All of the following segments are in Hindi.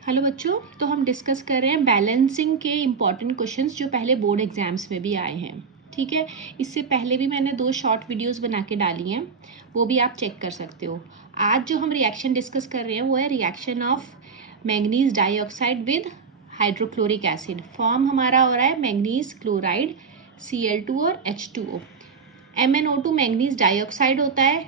हेलो बच्चों, तो हम डिस्कस कर रहे हैं बैलेंसिंग के इम्पॉर्टेंट क्वेश्चंस जो पहले बोर्ड एग्जाम्स में भी आए हैं। ठीक है, इससे पहले भी मैंने 2 शॉर्ट वीडियोस बना के डाली हैं, वो भी आप चेक कर सकते हो। आज जो हम रिएक्शन डिस्कस कर रहे हैं वो है reaction of manganese dioxide with hydrochloric acid. Form हमारा हो रहा है मैंगनीज क्लोराइड Cl2 और H2O। MnO2 मैंगनीज डाइऑक्साइड होता है,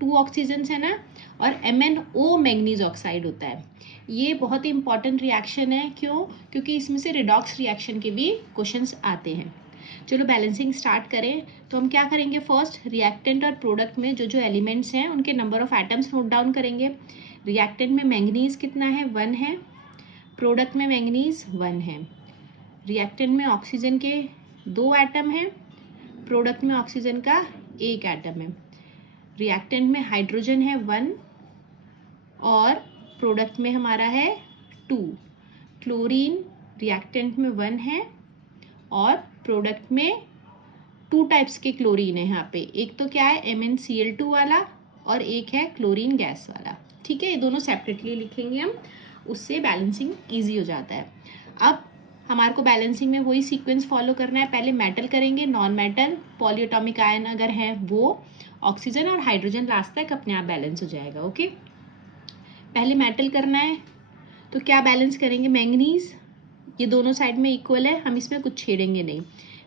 2 ऑक्सीजन है ना, और MnO मैंगनीज ऑक्साइड होता है। ये बहुत ही इंपॉर्टेंट रिएक्शन है। क्यों? क्योंकि इसमें से रिडॉक्स रिएक्शन के भी क्वेश्चंस आते हैं। चलो बैलेंसिंग स्टार्ट करें। तो हम क्या करेंगे, फर्स्ट रिएक्टेंट और प्रोडक्ट में जो जो एलिमेंट्स हैं उनके number of atoms note down करेंगे। रिएक्टेंट में मैंगनीज कितना है, 1 है। प्रोडक्ट में मैंगनीज 1 है। रिएक्टेंट में ऑक्सीजन के 2 एटम हैं, प्रोडक्ट में ऑक्सीजन का 1 एटम है। रिएक्टेंट में हाइड्रोजन है 1 और प्रोडक्ट में हमारा है 2। क्लोरीन रिएक्टेंट में 1 है और प्रोडक्ट में 2 टाइप्स के क्लोरीन है यहाँ पे। एक तो क्या है MnCl2 वाला और एक है क्लोरीन गैस वाला। ठीक है, ये दोनों सेपरेटली लिखेंगे हम, उससे बैलेंसिंग ईजी हो जाता है। अब हमारे को बैलेंसिंग में वही सीक्वेंस फॉलो करना है। पहले मेटल करेंगे, नॉन मेटल, पॉलीएटॉमिक आयन अगर है वो, ऑक्सीजन और हाइड्रोजन लास्ट तक अपने आप बैलेंस हो जाएगा। ओके, पहले मेटल करना है तो क्या बैलेंस करेंगे, मैंगनीज ये दोनों साइड में इक्वल है, हम इसमें कुछ छेड़ेंगे नहीं।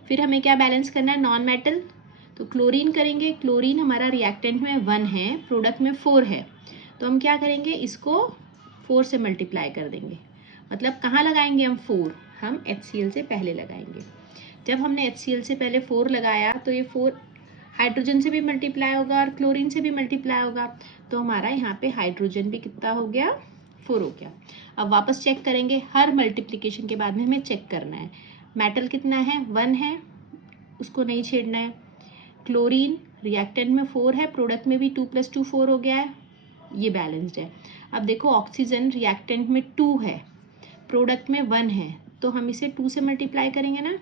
फिर हमें क्या बैलेंस करना है, नॉन मेटल, तो क्लोरीन करेंगे। क्लोरीन हमारा रिएक्टेंट में 1 है, प्रोडक्ट में 4 है, तो हम क्या करेंगे, इसको 4 से मल्टीप्लाई कर देंगे। मतलब कहाँ लगाएंगे हम 4, हम HCl से पहले लगाएंगे। जब हमने HCl से पहले 4 लगाया तो ये 4 हाइड्रोजन से भी मल्टीप्लाई होगा और क्लोरीन से भी मल्टीप्लाई होगा, तो हमारा यहाँ पे हाइड्रोजन भी कितना हो गया, 4 हो गया। अब वापस चेक करेंगे, हर मल्टीप्लिकेशन के बाद में हमें चेक करना है। मेटल कितना है, 1 है, उसको नहीं छेड़ना है। क्लोरीन रिएक्टेंट में 4 है, प्रोडक्ट में भी 2 + 2 4 हो गया है, ये बैलेंस्ड है। अब देखो ऑक्सीजन रिएक्टेंट में 2 है, प्रोडक्ट में 1 है, तो हम इसे 2 से मल्टीप्लाई करेंगे ना,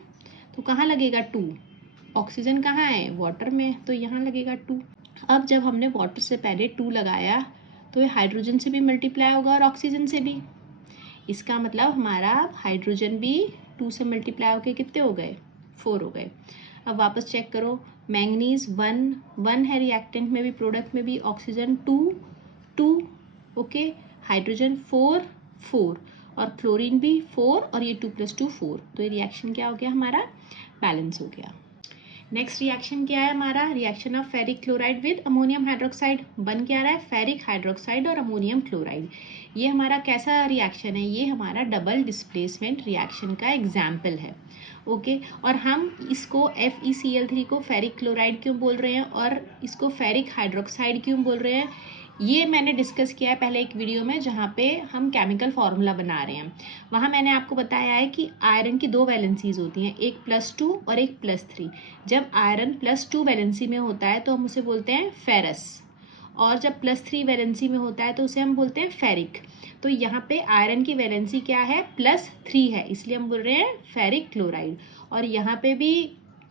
तो कहाँ लगेगा 2, ऑक्सीजन कहाँ है, वाटर में, तो यहाँ लगेगा 2। अब जब हमने वाटर से पहले 2 लगाया तो ये हाइड्रोजन से भी मल्टीप्लाई होगा और ऑक्सीजन से भी। इसका मतलब हमारा हाइड्रोजन भी 2 से मल्टीप्लाई होके कितने हो गए, 4 हो गए। अब वापस चेक करो, मैंगनीज 1 है रिएक्टेंट में भी, प्रोडक्ट में भी, ऑक्सीजन 2 ओके, हाइड्रोजन 4 और क्लोरीन भी 4 और ये 2 + 2 4, तो ये रिएक्शन क्या हो गया, हमारा बैलेंस हो गया। नेक्स्ट रिएक्शन क्या है हमारा, reaction of ferric chloride with ammonium hydroxide. बन क्या रहा है, फेरिक हाइड्रोक्साइड और अमोनियम क्लोराइड। ये हमारा कैसा रिएक्शन है, ये हमारा डबल डिस्प्लेसमेंट रिएक्शन का एग्जाम्पल है। ओके, और हम इसको FeCl3 को फेरिक क्लोराइड क्यों बोल रहे हैं और इसको फेरिक हाइड्रोक्साइड क्यों बोल रहे हैं, ये मैंने डिस्कस किया है पहले एक वीडियो में, जहाँ पे हम केमिकल फार्मूला बना रहे हैं। वहाँ मैंने आपको बताया है कि आयरन की 2 वैलेंसीज होती हैं, एक +2 और एक +3। जब आयरन +2 वैलेंसी में होता है तो हम उसे बोलते हैं फेरस, और जब +3 वैलेंसी में होता है तो उसे हम बोलते हैं फेरिक। तो यहाँ पे आयरन की वैलेंसी क्या है, +3 है, इसलिए हम बोल रहे हैं फेरिक क्लोराइड। और यहाँ पे भी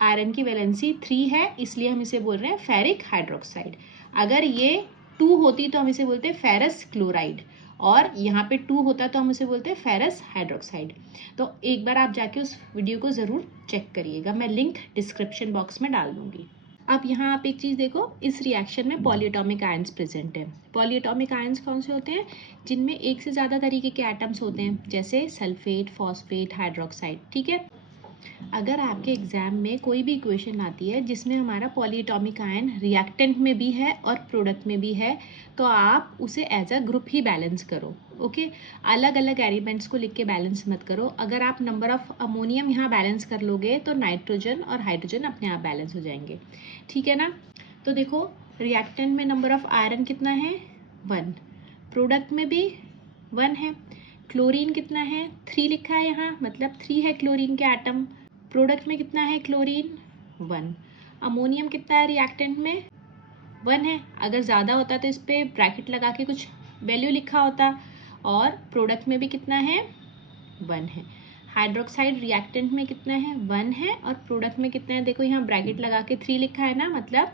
आयरन की वैलेंसी 3 है, इसलिए हम इसे बोल रहे हैं फेरिक हाइड्रोक्साइड। अगर ये 2 होती तो हम इसे बोलते हैं फेरस क्लोराइड, और यहाँ पे 2 होता तो हम उसे बोलते हैं फेरस हाइड्रोक्साइड। तो एक बार आप जाके उस वीडियो को ज़रूर चेक करिएगा, मैं लिंक डिस्क्रिप्शन बॉक्स में डाल दूँगी। अब यहाँ आप एक चीज़ देखो, इस रिएक्शन में पॉलीएटॉमिक आयंस प्रेजेंट हैं। पॉलीएटॉमिक आयंस कौन से होते हैं, जिनमें एक से ज़्यादा तरीके के एटम्स होते हैं, जैसे सल्फेट, फॉस्फेट, हाइड्रोक्साइड। ठीक है, अगर आपके एग्जाम में कोई भी इक्वेशन आती है जिसमें हमारा पॉलीएटॉमिक आयन रिएक्टेंट में भी है और प्रोडक्ट में भी है, तो आप उसे एज अ ग्रुप ही बैलेंस करो। ओके, अलग अलग एलिमेंट्स को लिख के बैलेंस मत करो। अगर आप नंबर ऑफ अमोनियम यहाँ बैलेंस कर लोगे तो नाइट्रोजन और हाइड्रोजन अपने आप बैलेंस हो जाएंगे। ठीक है ना, तो देखो रिएक्टेंट में नंबर ऑफ आयरन कितना है, 1, प्रोडक्ट में भी 1 है। क्लोरीन कितना है, 3 लिखा है यहाँ, मतलब 3 है क्लोरीन के एटम। प्रोडक्ट में कितना है क्लोरीन, 1। अमोनियम कितना है रिएक्टेंट में, 1 है। अगर ज़्यादा होता तो इस पर ब्रैकेट लगा के कुछ वैल्यू लिखा होता। और प्रोडक्ट में भी कितना है, 1 है। हाइड्रोक्साइड रिएक्टेंट में कितना है, 1 है, और प्रोडक्ट में कितना है, देखो यहाँ ब्रैकेट लगा के 3 लिखा है ना, मतलब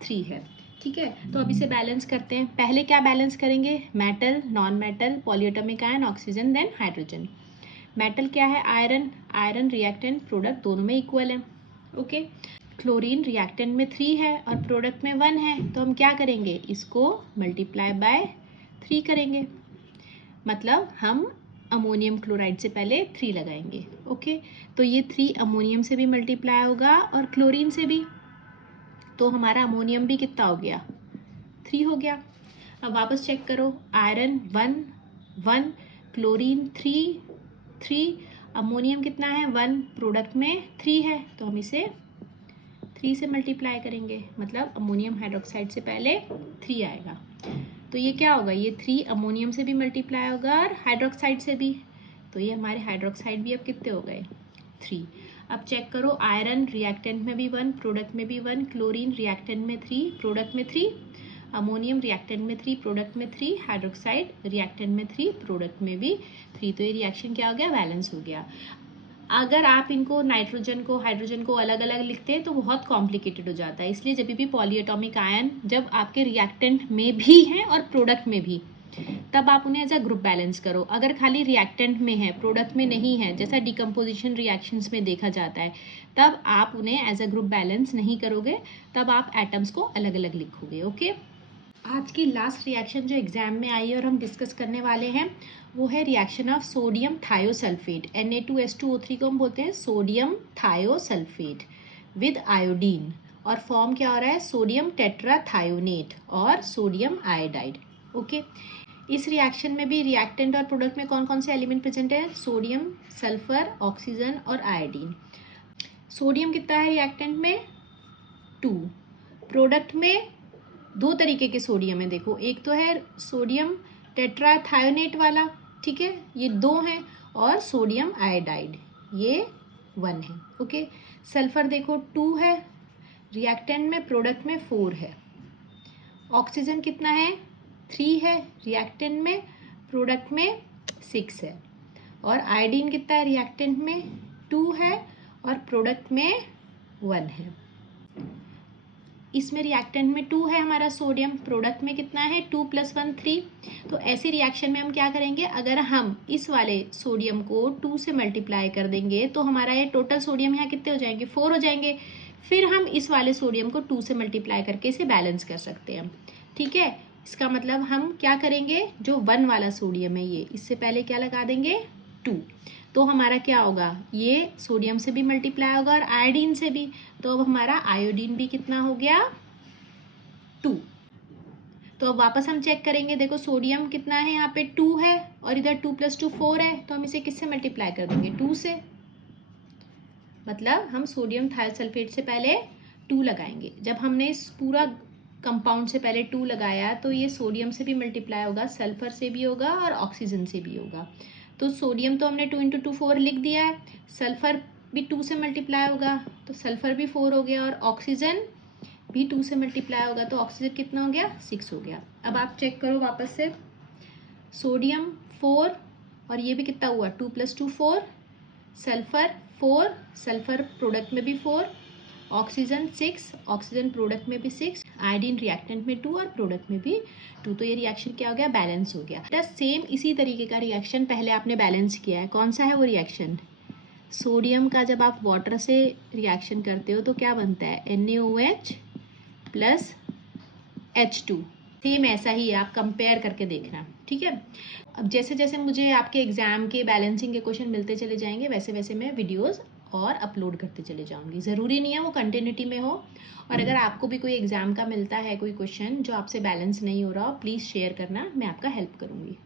3 है। ठीक है, तो अब इसे बैलेंस करते हैं। पहले क्या बैलेंस करेंगे, metal, non metal, polyatomic ion, oxygen, then hydrogen. Metal क्या है, आयरन, आयरन रिएक्टेंट प्रोडक्ट दोनों में इक्वल है। ओके, क्लोरीन रिएक्टेंट में 3 है और प्रोडक्ट में 1 है, तो हम क्या करेंगे, इसको मल्टीप्लाई बाय 3 करेंगे, मतलब हम अमोनियम क्लोराइड से पहले 3 लगाएंगे। ओके, तो ये 3 अमोनियम से भी मल्टीप्लाई होगा और क्लोरीन से भी, तो हमारा अमोनियम भी कितना हो गया, 3 हो गया। अब वापस चेक करो, आयरन 1 1, क्लोरीन 3 3, अमोनियम कितना है 1, प्रोडक्ट में 3 है, तो हम इसे 3 से मल्टीप्लाई करेंगे, मतलब अमोनियम हाइड्रोक्साइड से पहले 3 आएगा। तो ये क्या होगा, ये 3 अमोनियम से भी मल्टीप्लाई होगा और हाइड्रोक्साइड से भी, तो ये हमारे हाइड्रोक्साइड भी अब कितने हो गए, 3। अब चेक करो, आयरन रिएक्टेंट में भी 1, प्रोडक्ट में भी 1, क्लोरीन रिएक्टेंट में 3, प्रोडक्ट में 3, अमोनियम रिएक्टेंट में 3, प्रोडक्ट में 3, हाइड्रोक्साइड रिएक्टेंट में 3, प्रोडक्ट में भी 3। तो ये रिएक्शन क्या हो गया, बैलेंस हो गया। अगर आप इनको नाइट्रोजन को, हाइड्रोजन को अलग अलग लिखते हैं तो बहुत कॉम्प्लिकेटेड हो जाता है, इसलिए जब भी पॉलीएटॉमिक आयन जब आपके रिएक्टेंट में भी हैं और प्रोडक्ट में भी, तब आप उन्हें एज अ ग्रुप बैलेंस करो। अगर खाली रिएक्टेंट में है, प्रोडक्ट में नहीं है, जैसा डिकम्पोजिशन रिएक्शंस में देखा जाता है, तब आप उन्हें एज अ ग्रुप बैलेंस नहीं करोगे, तब आप एटम्स को अलग अलग लिखोगे। ओके, आज की लास्ट रिएक्शन जो एग्जाम में आई है और हम डिस्कस करने वाले हैं, वो है reaction of sodium thiosulphate, Na2H2O3 को हम बोलते हैं सोडियम थायोसल्फेट विद आयोडीन, और फॉर्म क्या हो रहा है, सोडियम टेट्राथायोनेट और सोडियम आयोडाइड। ओके, इस रिएक्शन में भी रिएक्टेंट और प्रोडक्ट में कौन कौन से एलिमेंट प्रेजेंट है, सोडियम, सल्फर, ऑक्सीजन और आयोडीन। सोडियम कितना है रिएक्टेंट में, 2, प्रोडक्ट में 2 तरीके के सोडियम है, देखो, एक तो है सोडियम टेट्राथायोनेट वाला, ठीक है, ये 2 हैं, और सोडियम आयोडाइड ये 1 है। ओके, सल्फर देखो 2 है रिएक्टेंट में, प्रोडक्ट में 4 है। ऑक्सीजन कितना है, 3 है रिएक्टेंट में, प्रोडक्ट में 6 है। और आयोडीन कितना है रिएक्टेंट में, 2 है और प्रोडक्ट में 1 है। इसमें रिएक्टेंट में 2 है हमारा सोडियम, प्रोडक्ट में कितना है, 2 + 1 3। तो ऐसे रिएक्शन में हम क्या करेंगे, अगर हम इस वाले सोडियम को 2 से मल्टीप्लाई कर देंगे तो हमारा ये टोटल सोडियम यहाँ कितने हो जाएंगे, 4 हो जाएंगे। फिर हम इस वाले सोडियम को 2 से मल्टीप्लाई करके इसे बैलेंस कर सकते हैं। ठीक है, इसका मतलब हम क्या करेंगे, जो 1 वाला सोडियम है ये, इससे पहले क्या लगा देंगे, 2, तो हमारा क्या होगा, ये सोडियम से भी मल्टीप्लाई होगा और आयोडीन से भी, तो अब हमारा आयोडीन भी कितना हो गया, 2। तो अब वापस हम चेक करेंगे, देखो सोडियम कितना है यहाँ पे, 2 है और इधर 2 + 2 4 है, तो हम इसे किससे मल्टीप्लाई कर देंगे, 2 से, मतलब हम सोडियम थायोसल्फेट से पहले 2 लगाएंगे। जब हमने इस पूरा कंपाउंड से पहले 2 लगाया तो ये सोडियम से भी मल्टीप्लाई होगा, सल्फर से भी होगा और ऑक्सीजन से भी होगा। तो सोडियम तो हमने 2 × 2 4 लिख दिया है, सल्फर भी 2 से मल्टीप्लाई होगा तो सल्फर भी 4 हो गया, और ऑक्सीजन भी 2 से मल्टीप्लाई होगा तो ऑक्सीजन कितना हो गया, 6 हो गया। अब आप चेक करो वापस से, सोडियम 4 और ये भी कितना हुआ, 2 + 2 4, सल्फर 4, सल्फर प्रोडक्ट में भी 4, ऑक्सीजन 6, ऑक्सीजन प्रोडक्ट में भी 6, आयोडीन रिएक्टेंट में 2 और प्रोडक्ट में भी 2। तो ये रिएक्शन क्या हो गया, बैलेंस हो गया। सेम इसी तरीके का रिएक्शन पहले आपने बैलेंस किया है, कौन सा है वो रिएक्शन, सोडियम का जब आप वाटर से रिएक्शन करते हो तो क्या बनता है, NaOH + H2। सेम ऐसा ही है, आप कंपेयर करके देखना, ठीक है। अब जैसे जैसे मुझे आपके एग्जाम के बैलेंसिंग के क्वेश्चन मिलते चले जाएंगे, वैसे वैसे मैं वीडियोस और अपलोड करते चले जाऊंगी। ज़रूरी नहीं है वो कंटिन्यूटी में हो, और अगर आपको भी कोई एग्जाम का मिलता है कोई क्वेश्चन जो आपसे बैलेंस नहीं हो रहा हो, प्लीज़ शेयर करना, मैं आपका हेल्प करूँगी।